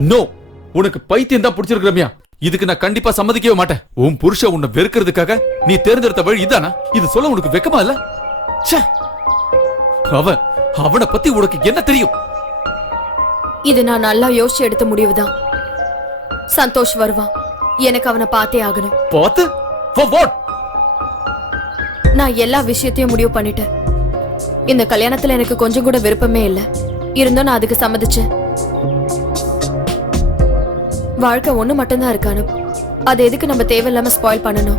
No, உனக்கு பைத்தியம் தான் பிடிச்சிருக்கு ரம்யா. இதுக்கு நான் கண்டிப்பா சம்மதிக்கவே மாட்டேன். உன் புருஷன் உன்னை வெறுக்கிறதுக்காக நீ தேர்ந்தெடுத்த வழி இதானா? இது சொல்ல உனக்கு வெக்கமா இல்ல? அவனை பத்தி உனக்கு என்ன தெரியும்? இது நான் நல்லா யோசிச்சு எடுத்த முடிவுதான். சந்தோஷ் வருவான், எனக்கு அவனை பார்த்தே ஆகணும். பார்த்து? For what? நான் எல்லா விஷயத்தையும் முடிவு பண்ணிட்டேன். இந்த கல்யாணத்துல எனக்கு கொஞ்சம் கூட விருப்பமே இல்ல. இருந்தும் நான் அதுக்கு சம்மதிச்சேன். வாழ்க்கை ஒண்ணு மட்டும்தான் இருக்கானு, அது எதுக்கு நம்ம தேவையில்லாம ஸ்பாயில் பண்ணணும்?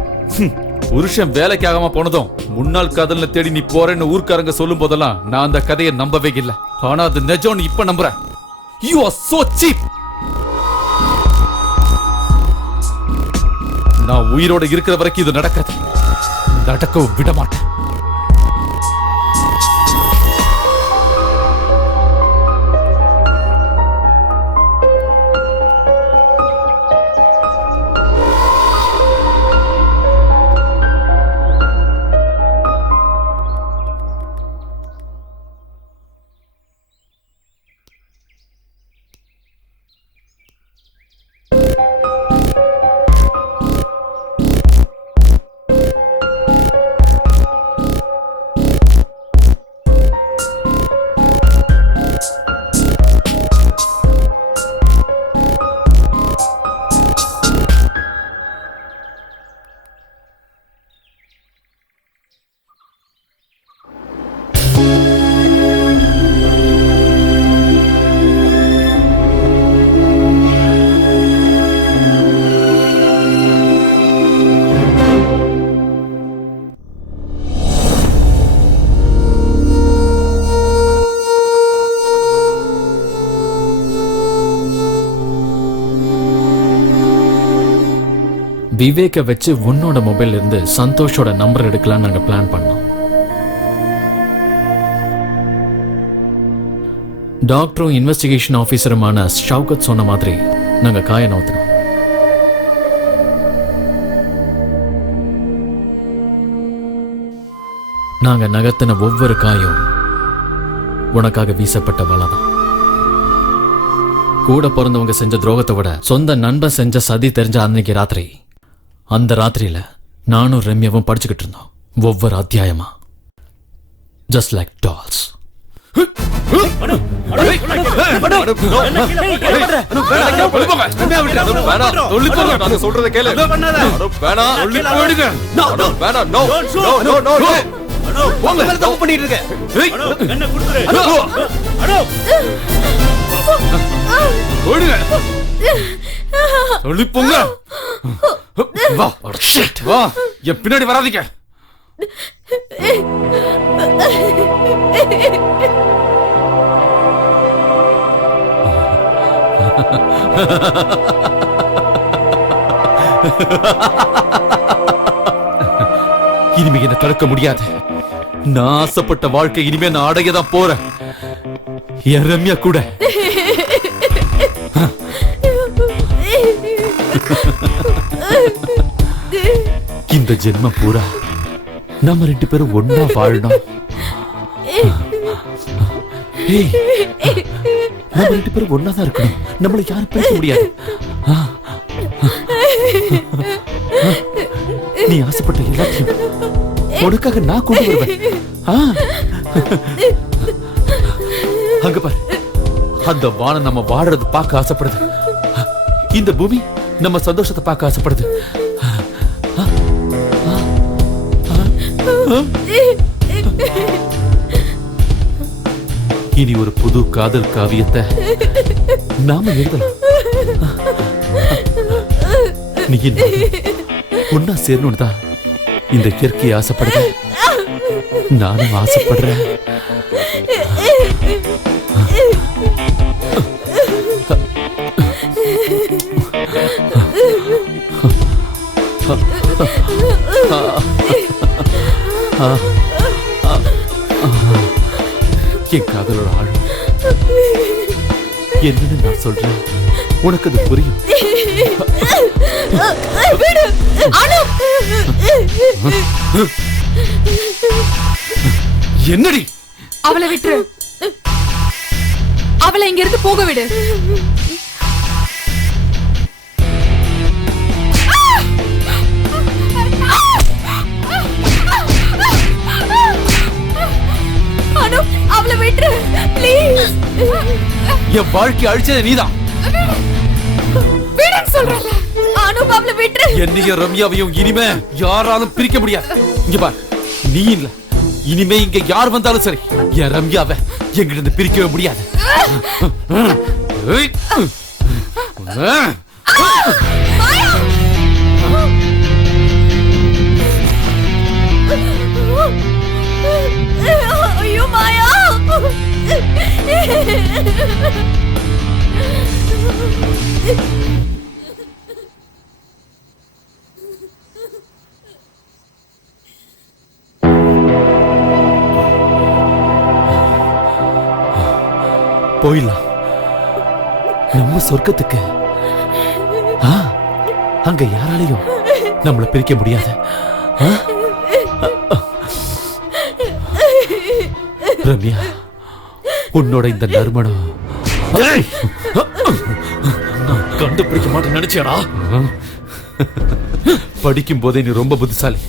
புருஷன் வேலைக்கு ஆகாம போனதும் முன்னாள் காதல்ல தேடி நீ போறேன்னு ஊர்க்காரங்க சொல்லும் போதெல்லாம் நான் அந்த கதையை நம்பவே இல்லை. ஆனா அது நிஜம்னு இப்ப நம்புறேன். You are so cheap. நான் உயிரோட இருக்கிற வரைக்கும் இது நடக்காது. நடக்கவும் விட மாட்டேன். விவேக வச்சு உன்னோட மொபைல் இருந்து சந்தோஷோட நம்பர் எடுக்கலாம் நாங்க பிளான் பண்ணோம். டாக்டரும் இன்வெஸ்டிகேஷன் ஆபீசருமான ஷவுகத் சொன்ன மாதிரி நாங்க காய நோத்தினோம். நாங்க நகர்த்தின ஒவ்வொரு காயும் உனக்காக வீசப்பட்ட வலைதான். கூட பிறந்தவங்க செஞ்ச துரோகத்தை விட சொந்த நண்பன் செஞ்ச சதி தெரிஞ்ச அன்னைக்கு ராத்திரி, அந்த ராத்திரியில நானும் ரம்யாவும் படிச்சுக்கிட்டு இருந்தோம் ஒவ்வொரு அத்தியாயமா. Just like dolls. என் பின்னாடி வராதீங்க. இனிமே என்ன தடுக்க முடியாது. நான் ஆசைப்பட்ட வாழ்க்கை இனிமே நான் அடையதான் போறேன். என் ரம்யா கூட. இந்த ஜென்மம் பூரா நம்ம ரெண்டு பேரும் ஒன்னா வாழணும். நம்ம ரெண்டு பேரும் ஒன்னாதான் இருக்கணும். நம்மள யாரும் பேச முடியாது. நீ ஆசைப்பட்ட எல்லாத்தையும் உனக்காக நான் கொண்டு வருவேன். அங்க பாரு, அந்த வானம் நம்ம வாழறது பார்க்க ஆசைப்படுது. இந்த பூமி நம்ம சந்தோஷத்தை பார்க்க ஆசைப்படுது. இனி ஒரு புது காதல் காவியத்தை நாம எழுதலாம். நீ ஒன்னா சேரணும் தான் இந்த இயற்கையை ஆசைப்படுற. நானும் ஆசைப்படுறேன். என் காதலோட ஆழம் என்னன்னு நான் சொல்றேன். உனக்கு அது புரியும். என்னடி? அவளை விட்டு அவளை இங்க இருந்து போக விடு. வாழ்க்கையை அழிச்சதே நீதான். சொல்றேன் அனுபவம்ல விட்டு என்னையும் ரம்யாவையும் இனிமே யாராலும் பிரிக்க முடியாது. இங்க பார், நீ இல்ல, இனிமே இங்க யார் வந்தாலும் சரி, என் ரம்யாவை எங்கிட்ட இருந்து பிரிக்கவே முடியாது. ஐயோ மாயா, போயிடலாம் நம்ம சொர்க்கத்துக்கு. அங்க யாராலையும் நம்மள பிரிக்க முடியாது. ரம்யா, உன்னோட இந்த நறுமணம் நான் கண்டுபிடிக்க மாட்டேன் நினைச்சேடா. படிக்கும் போதே நீ ரொம்ப புத்திசாலி,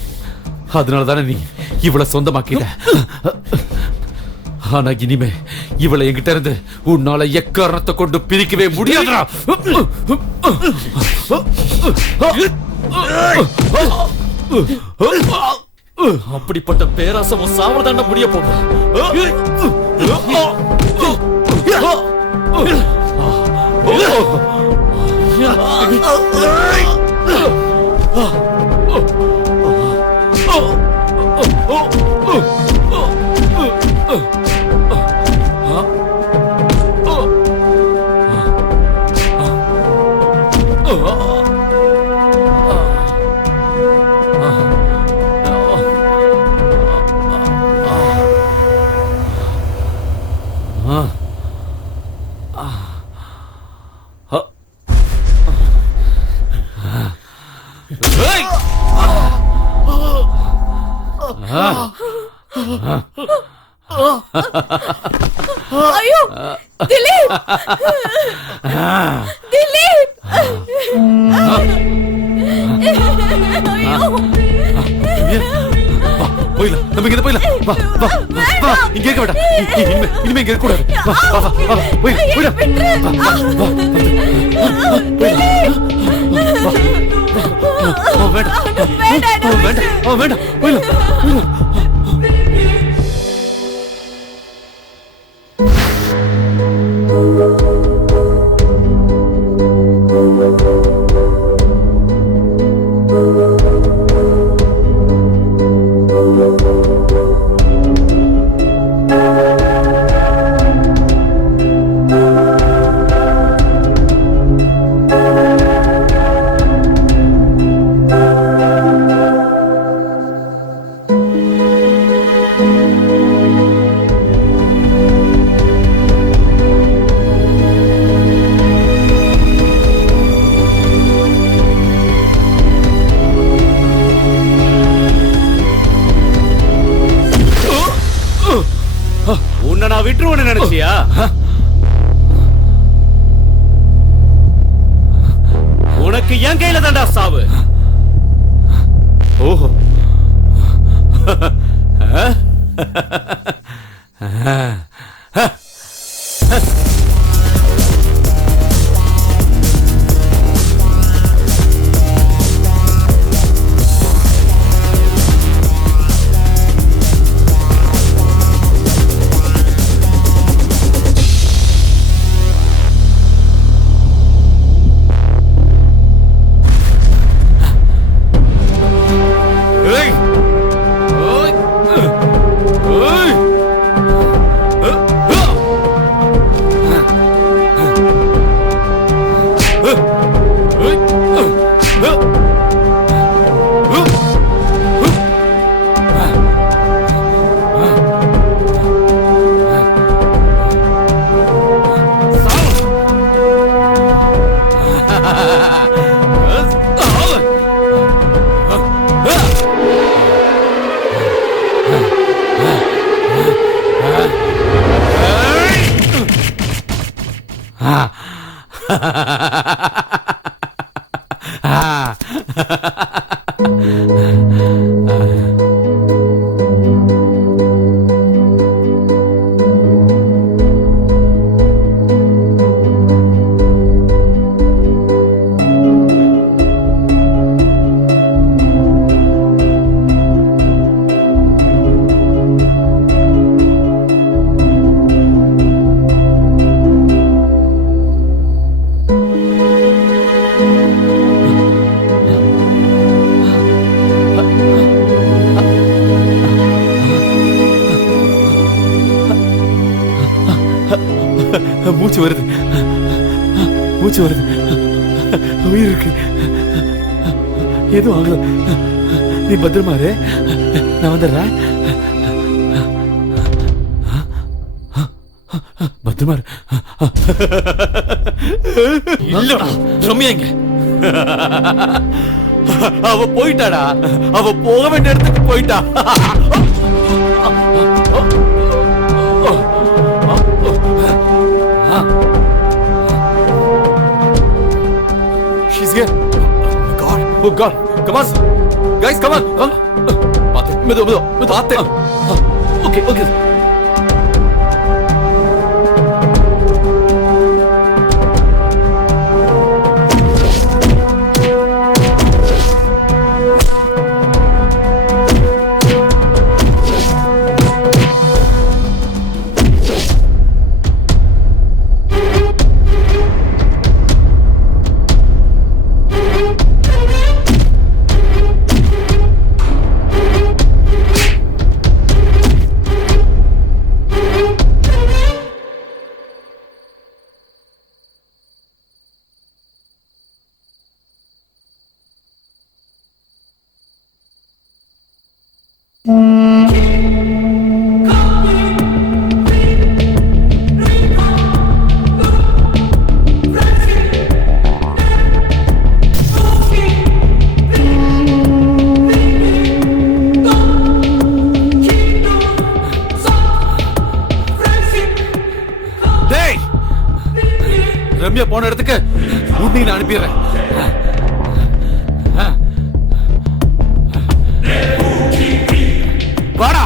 அதனால தானே நீ இவளை சொந்தமாக்கிட்ட. ஆனா இனிமே இவளை என்கிட்ட இருந்து உன்னால எக்காரணத்தை கொண்டு பிரிக்கவே முடியாதுடா. அப்படிப்பட்ட பேராசை சாவதான முடிய போகும். ஐயோ திலீப், திலீப், போயிடலாம், நம்ம இங்க போயிடலாம். வா வா வா, இங்க இருக்க வேண்டாம். இனிமே இங்க இருக்க கூடாது. வா வா வா, போயிடலாம். வேண்டாம், போயிடலாம். உன்னை நான் விட்டுருவேன்னு நினைச்சியா? உனக்கு என் கையில தாண்டா சாவு. ஓஹோ, மூச்சு வருது, மூச்சு வருது, உயிர் இருக்கு, எதுவும் ஆகல. நீ பத்திரமா இரு, நான் வந்துடுறேன். பத்திரமா இரு. இல்லடா ரம்யா எங்க? அவ போயிட்டாடா, அவ போக வேண்டிய இடத்துக்கு போயிட்டா. She's here. Oh God. Oh God. Come on. Guys, come on. பாத்து. மெது. பாத்து. Okay, okay. ரம்யா போன இடத்துக்கு உன்னை நான் அனுப்பிடுறேன். வாடா.